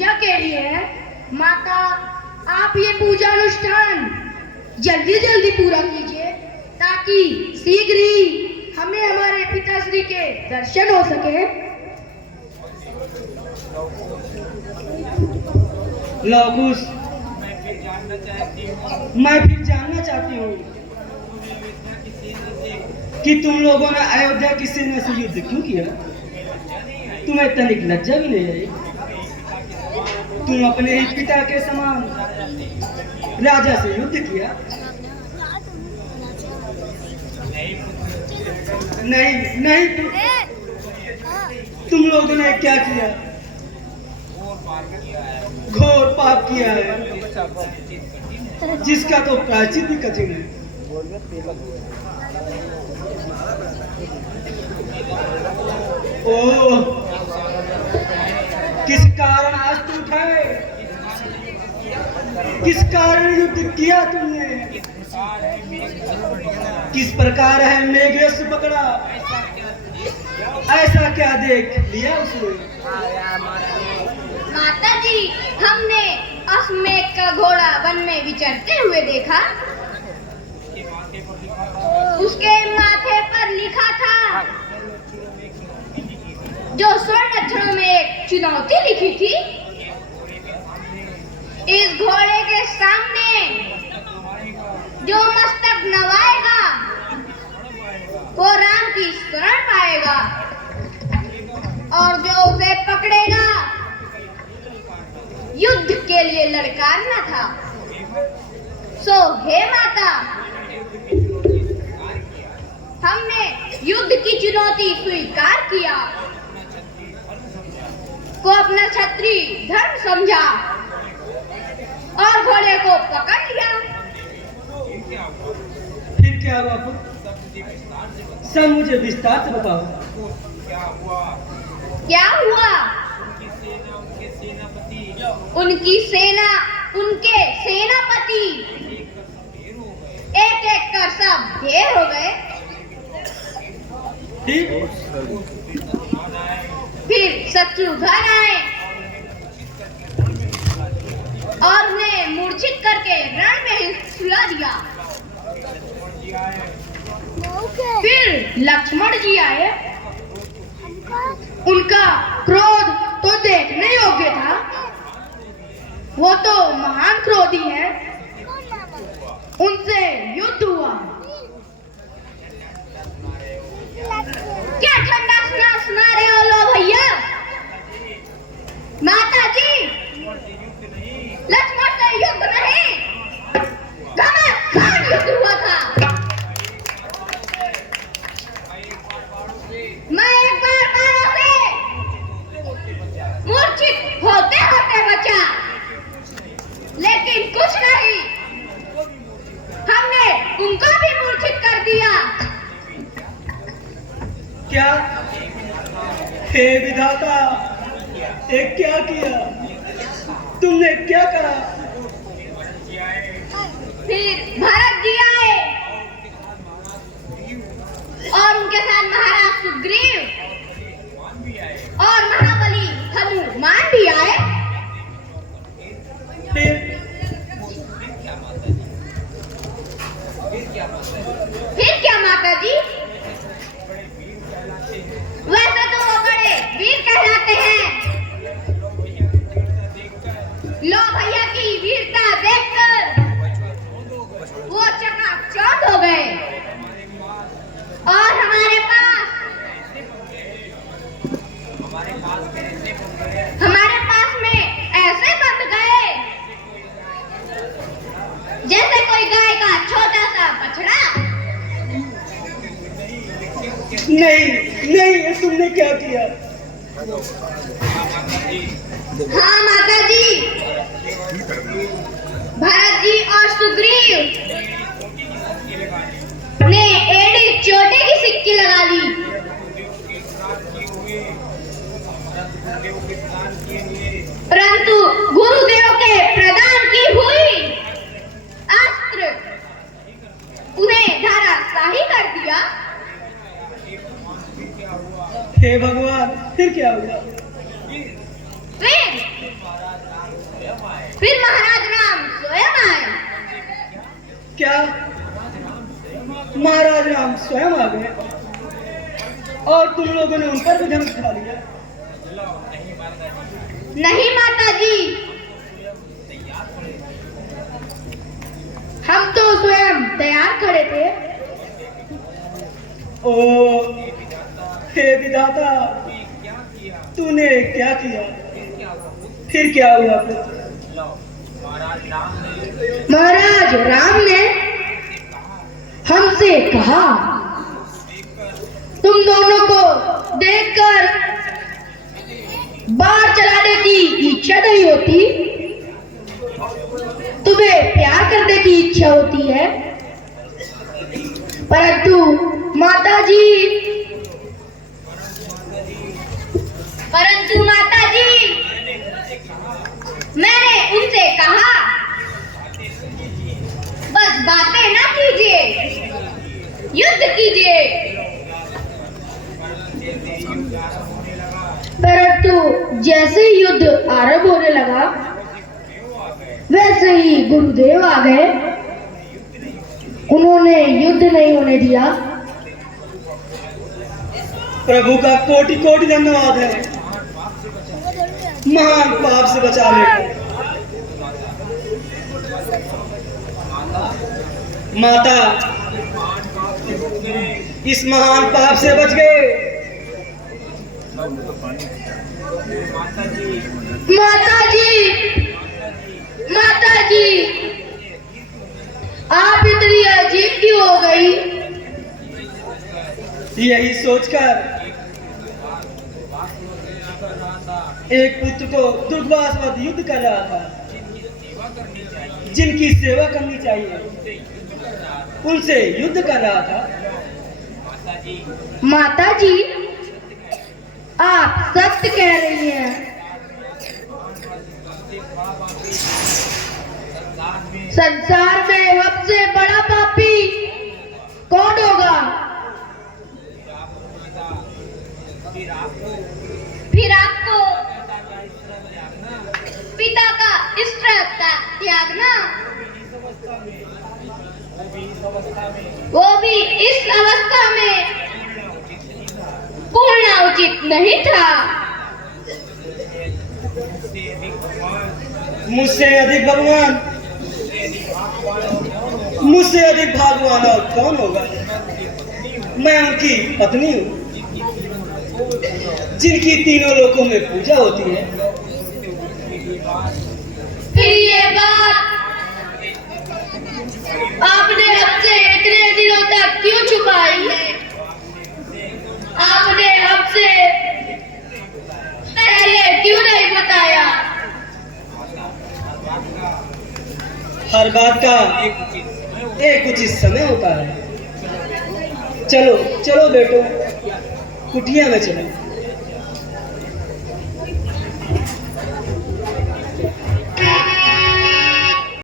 पूजा के लिए माता आप ये पूजा अनुष्ठान जल्दी जल्दी पूरा कीजिए ताकि शीघ्र ही हमें हमारे पिताश्री के दर्शन हो सके। लवकुश, मैं फिर जानना चाहती हूँ कि तुम लोगों ने अयोध्या की सेना से युद्ध क्यों किया? तुम्हें तनिक लज्जा भी नहीं आई? तुम अपने ही पिता के समान राजा से युद्ध किया? नहीं नहीं, तुम लोगों ने क्या किया? घोर पाप किया है जिसका तो प्रायश्चित भी कठिन है। ओह, किस कारण आज तू उठाए? किस कारण युद्ध किया तुमने? किस प्रकार है मेघ से पकड़ा? ऐसा क्या देख लिया उसने? माता जी, हमने अश्वमेघ का घोड़ा वन में विचरते हुए देखा। उसके माथे पर लिखा था जो स्वर्ण अक्षरों में एक चुनौती लिखी थी, इस घोड़े के सामने जो मस्तक नवाएगा वो राम की शरण पाएगा और जो उसे पकड़ेगा युद्ध के लिए ललकारना था। सो हे माता, हमने युद्ध की चुनौती स्वीकार किया, को अपना क्षत्रिय धर्म समझा और घोड़े को पकड़ लिया। फिर क्या हुआ पुत्र? सब मुझे विस्तार से बताओ। क्या हुआ? उनकी सेना, उनके सेनापति एक एक कर सब ढेर हो गए। फिर शत्रुघ्न आए और उन्हें मूर्छित करके रण में सुला दिया। फिर लक्ष्मण जी आए, उनका क्रोध तो देखने योग्य था, वो तो महान क्रोधी है। उनसे युद्ध हुआ। क्या ठंडा सुना रहे हो लो भैया? माता जी, लक्ष्मण से युद्ध नहीं, घमासान युद्ध हुआ था। मैं एक बार बाणों से मूर्छित होते होते बचा, लेकिन कुछ नहीं, हमने उनको भी मूर्छित कर दिया। क्या? हे विधाता, ये क्या किया? तुमने क्या करा? फिर भरत जी आए और उनके साथ महाराज सुग्रीव और महाबली हनुमान भी आए। फिर क्या माता जी? वैसे तो वो बड़े वीर कहलाते हैं। लो भैया की वीरता देखकर वो चकाचौंध हो गए और हमारे पास में ऐसे बंध गए जैसे कोई गाय का छोटा सा बछड़ा। नहीं नहीं, ये तुमने क्या किया? हाँ माता जी, भरत जी और सुग्रीव ने एड़ी चोटी की सिक्की लगा ली। परंतु गुरुदेव के प्रदान की हुई अस्त्र उन्हें धराशायी कर दिया। हे भगवान, फिर क्या हुआ? फिर फिर महाराज राम स्वयं आए। क्या महाराज राम स्वयं आ गए और तुम लोगों ने उन पर भी धनुष उठा लिया? नहीं माता जी, हम तो स्वयं तैयार खड़े थे। ओ हे विधाता, तूने क्या किया? फिर क्या हुआ? महाराज राम ने हमसे कहा, तुम दोनों को देखकर बाढ़ चलाने की इच्छा नहीं होती, तुम्हें प्यार करने की इच्छा होती है, परंतु माता जी मैंने उनसे कहा बस बातें ना कीजिए, युद्ध कीजिए। परंतु जैसे ही युद्ध आरंभ होने लगा, वैसे ही गुरुदेव आ गए। उन्होंने युद्ध नहीं होने दिया। प्रभु का कोटि कोटि धन्यवाद है, महान पाप से बचा ले। माता इस महान पाप से बच गए। माता जी आप इतनी अजीब क्यों हो गई? यही सोचकर एक पुत्र को दुर्वासवध युद्ध कर रहा था, जिनकी सेवा करनी चाहिए उनसे युद्ध कर रहा था। माता जी आप सत्य कह रही हैं। संसार में सबसे बड़ा पापी कौन होगा? फिर आपको पिता का इष्ट त्यागना, वो भी इस अवस्था में पूर्ण उचित नहीं था। मुझसे अधिक भगवान, मुझसे अधिक भगवान और कौन होगा? मैं उनकी पत्नी हूँ, जिनकी तीनों लोकों में पूजा होती है। फिर ये बात आपने हमसे इतने दिनों तक क्यों छुपाई है? आपने हमसे पहले क्यों नहीं बताया? हर बात का एक उचित समय होता है। चलो चलो बेटो, कुटिया में चलो।